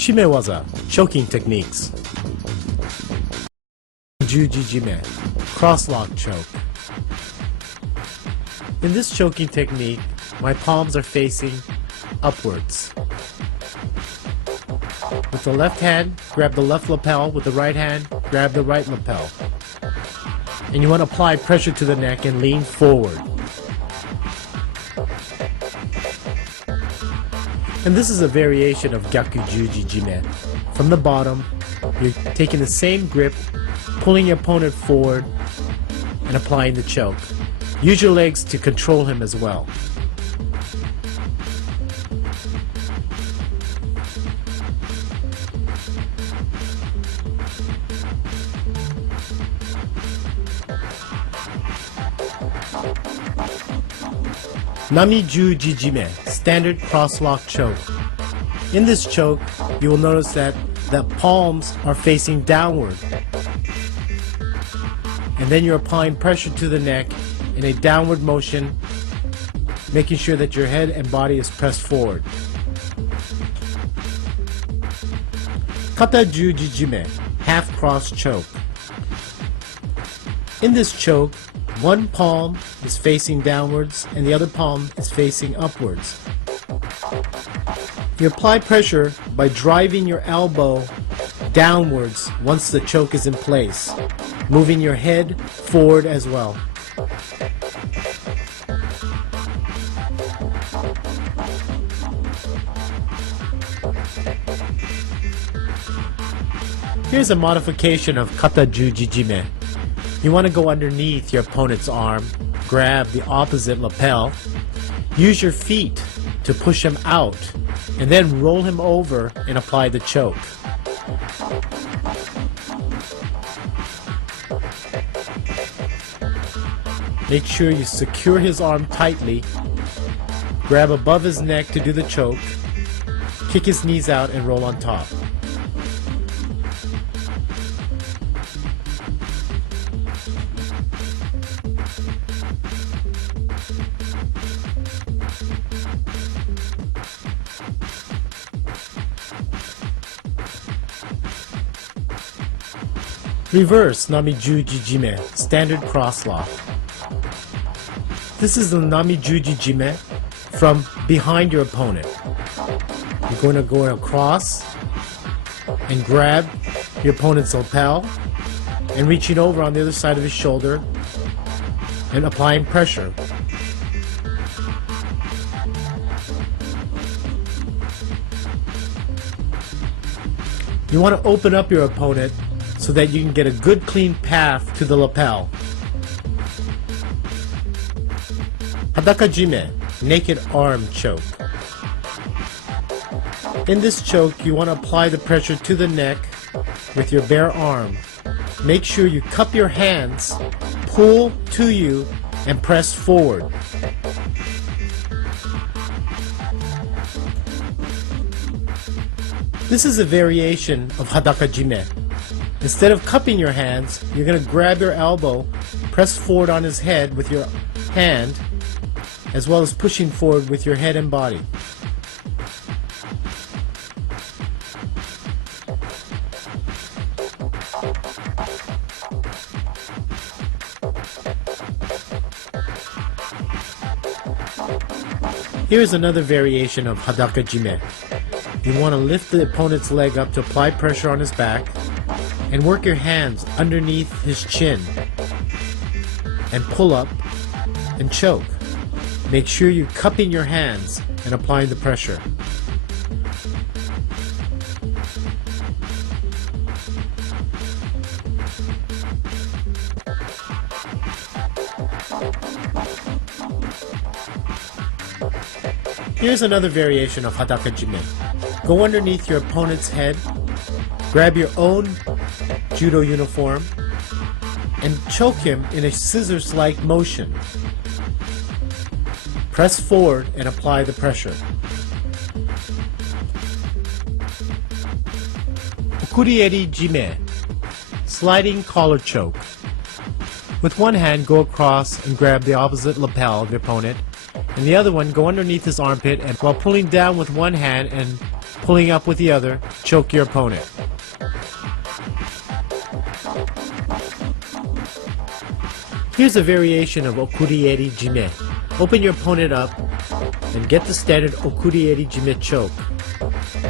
Shime waza, choking techniques. Juji jime, cross-lock choke. In this choking technique, my palms are facing upwards. With the left hand, grab the left lapel. With the right hand, grab the right lapel. And you want to apply pressure to the neck and lean forward. And this is a variation of Gyaku Juji Jime. From the bottom, you're taking the same grip, pulling your opponent forward, and applying the choke. Use your legs to control him as well. Nami Juji Jime, standard cross-lock choke. In this choke, you will notice that the palms are facing downward. And then you're applying pressure to the neck in a downward motion, making sure that your head and body is pressed forward. Kata Juji Jime, half cross choke. In this choke, one palm is facing downwards and the other palm is facing upwards. You apply pressure by driving your elbow downwards once the choke is in place, moving your head forward as well. Here's a modification of Kata Juji Jime. You want to go underneath your opponent's arm, grab the opposite lapel, use your feet to push him out, and then roll him over and apply the choke. Make sure you secure his arm tightly, grab above his neck to do the choke, kick his knees out and roll on top. Reverse Nami Juji Jime, standard cross-lock. This is the Nami Juji Jime from behind your opponent. You're going to go across and grab your opponent's lapel and reaching over on the other side of his shoulder and applying pressure. You want to open up your opponent so that you can get a good clean path to the lapel. Hadaka Jime, naked arm choke. In this choke, you want to apply the pressure to the neck with your bare arm. Make sure you cup your hands, pull to you, and press forward. This is a variation of Hadaka Jime. Instead of cupping your hands, you're going to grab your elbow, press forward on his head with your hand, as well as pushing forward with your head and body. Here's another variation of Hadaka Jime. You want to lift the opponent's leg up to apply pressure on his back and work your hands underneath his chin and pull up and choke. Make sure you're cupping your hands and applying the pressure. Here's another variation of Hadaka Jime. Go underneath your opponent's head, grab your own judo uniform, and choke him in a scissors-like motion. Press forward and apply the pressure. Okurieri Jime, sliding collar choke. With one hand, go across and grab the opposite lapel of your opponent, and the other one go underneath his armpit and while pulling down with one hand and pulling up with the other, choke your opponent. Here's a variation of okurieri jime. Open your opponent up and get the standard okurieri jime choke.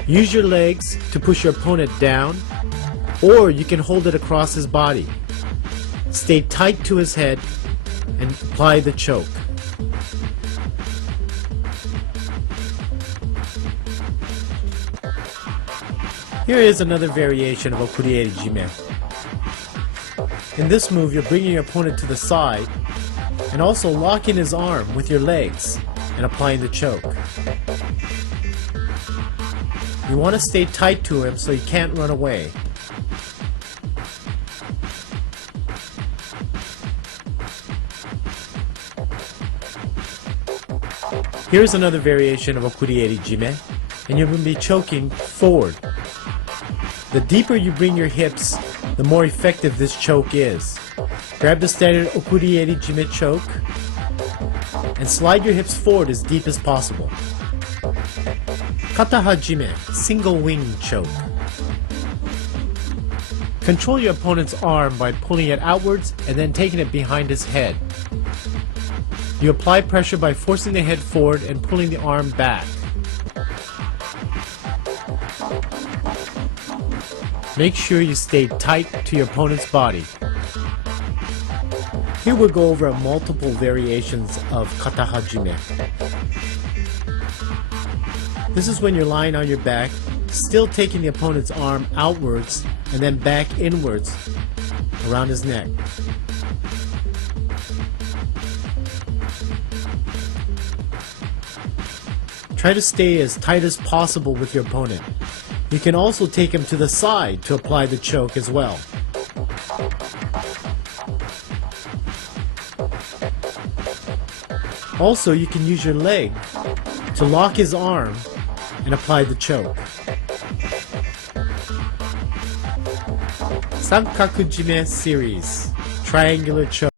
Use your legs to push your opponent down, or you can hold it across his body. Stay tight to his head and apply the choke. Here is another variation of okurieri jime. In this move, you're bringing your opponent to the side and also locking his arm with your legs and applying the choke. You want to stay tight to him so he can't run away. Here's another variation of okurieri jime, and you're going to be choking forward. The deeper you bring your hips, the more effective this choke is. Grab the standard okurieri jime choke and slide your hips forward as deep as possible. Kata hajime, single wing choke. Control your opponent's arm by pulling it outwards and then taking it behind his head. You apply pressure by forcing the head forward and pulling the arm back. Make sure you stay tight to your opponent's body. Here we'll go over multiple variations of kata hajime. This is when you're lying on your back, still taking the opponent's arm outwards and then back inwards around his neck. Try to stay as tight as possible with your opponent. You can also take him to the side to apply the choke as well. Also, you can use your leg to lock his arm and apply the choke. Sankaku Jime series, triangular choke.